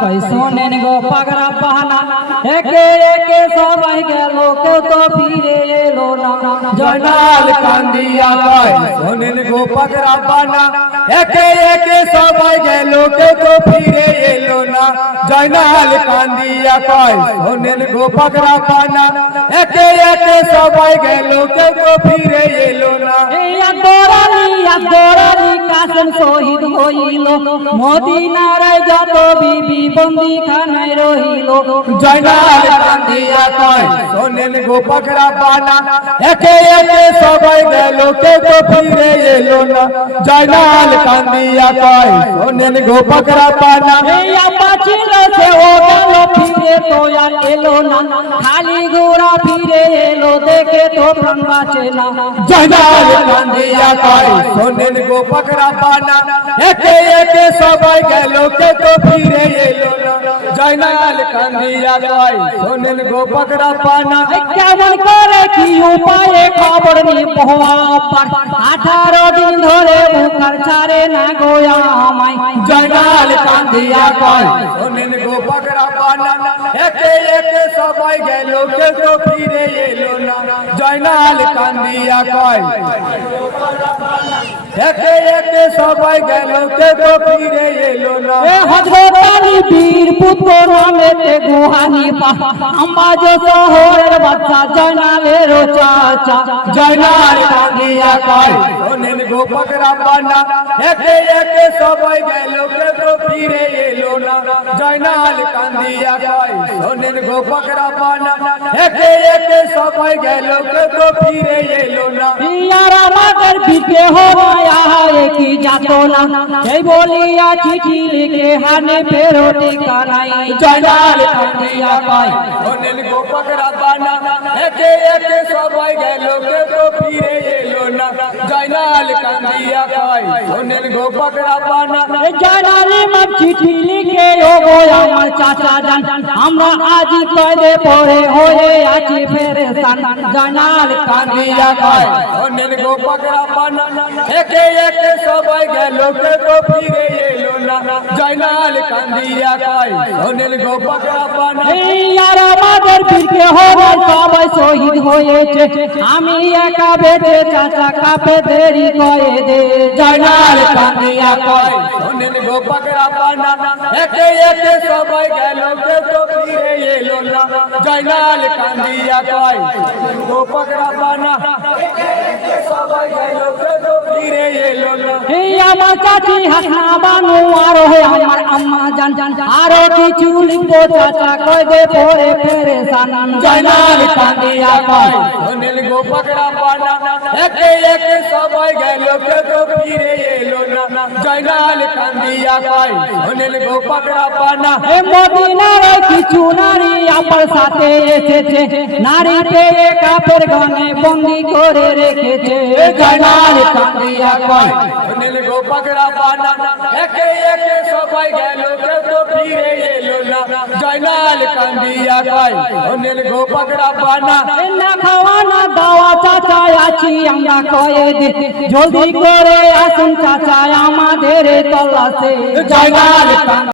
কই শোনেন গো পাগড়া বাহানা একে একে সবাই গেল কেউ তো ফিরে এলো না জয়নাল কান্দিয়া কয় শোনেন গো পাগড়া বাহানা একে একে সবাই গেল কেউ তো ফিরে এলো না জয়নাল কান্দিয়া কয় শোনেন গো পাগড়া বাহানা একে একে সবাই গেল কেউ তো ফিরে এলো না এই আদরালি কাসেম শহীদ হইল মদিনার যত বিবি বন্দি খানায় রহিল জয়নাল কান্দিয়া কয় শোনেন গো পাগড়া বাহানা একে একে সবাই গেল কেউ তো ফিরে এলো না জয়নাল কান্দিয়া কয় শোনেন গো পাগড়া বাহানা এই আপা ছিল সে ও গেল ফিরে তো আর এলো না খালি গোরা ফিরে এলো দেখে তো প্রাণ বাঁচে না জয়নাল কান্দিয়া কয় শোনেন গো পাগড়া বাহানা একে একে সবাই গেল কেউ তো ফিরে এলো না জয়নাল কান্দিয়া কয় শোনেন গো পাগড়া বাহানা কেমন করে কি উপায়ে খবর নিয়ে পোয়া 18 দিন ধরে বুখার ছাড়ে না গোয়া আমায় জয়নাল কান্দিয়া কয় শোনেন গো পাগড়া বাহানা একে একে সবাই গেল কেউ তো ফিরে এলো না জয়নাল কান্দিয়া কয় একে একে সবাই গেল কেউ তো ফিরে এলো না এ হযরত আলী বীর পুত্র নামেতে গুহানি পা আম্বাজ শহরের বাচ্চা জয়নালের চাচা জয়নাল কান্দিয়া কয় শোনেন গো পাগড়া বাহানা একে একে সবাই গেল কেউ তো ফিরে এলো না জয়নাল কান্দিয়া কয় শোনেন গো পাগড়া বাহানা একে একে সবাই গেল কেউ তো ফিরে এলো না ইয়ার আমাদের বিকে হওয়া কি যাতো না এই বলিয়া চিঠি লিখে হানে ফেরো ঠিকানাই জয়নাল কান্দিয়া কয় শোনেন গো পাগড়া বাহানা একে একে সবাই গেল কেউ তো ফিরে এলো না জয়নাল কান্দিয়া কয় শোনেন গো পাগড়া বাহানা জানালে মা চিঠি লিখে ও গো আমার চাচা জান আমরা আজ কয়দে পড়ে হয়ে আছি ফেরেশতান জানাল কান্দিয়া কয় শোনেন গো পাগড়া বাহানা একে একে সবাই গেল কেউ তো ফিরে এলো না জয়নাল কান্দিয়া কয় শোনেন গো পাগড়া বাহানা এই আর আমাদের বিকে হওয়া সবাই শহীদ হয়েছে আমি একা বেঁচে চাচা কাপে দেরি করে দে জয়নাল কান্দিয়া কয় শোনেন গো পাগড়া বাহানা একে একে সবাই গেল কেউ তো ফিরে এলো না জয়নাল কান্দিয়া কয় গো পাগড়া বাহানা সবাই গেল কেউ তো ফিরে এলো না এই আমার চাচি হাসনা বানু আর আমার আম্মা জান জান আরো কিছু লিখবো চাচা কয়দে পড়ে ফেরেশতান জয়নাল কান্দিয়া কয় শোনেন গো পাগড়া বাহানা একে একে সবাই গেল কেউ তো ফিরে এলো না জয়নাল কান্দিয়া কয় শোনেন গো পাগড়া বাহানা এ মদিনার কিছু নারী আমার সাথে এসেছে নারী পেয়ে কাপের গানে বন্দি করে রেখেছে জয়নাল কান্দিয়া কয় শোনেন গো পাগড়া বাহানা একে একে সবাই গেল কেউ তো ফিরে এলো না জয়নাল কান্দিয়া কয় শোনেন গো পাগড়া বাহানা না খাওয়া না দাওয়া চাচা আছি আমরা কয়েদে জলদি করে আসুন চাচা আমাদের তল্লাশে জয়নাল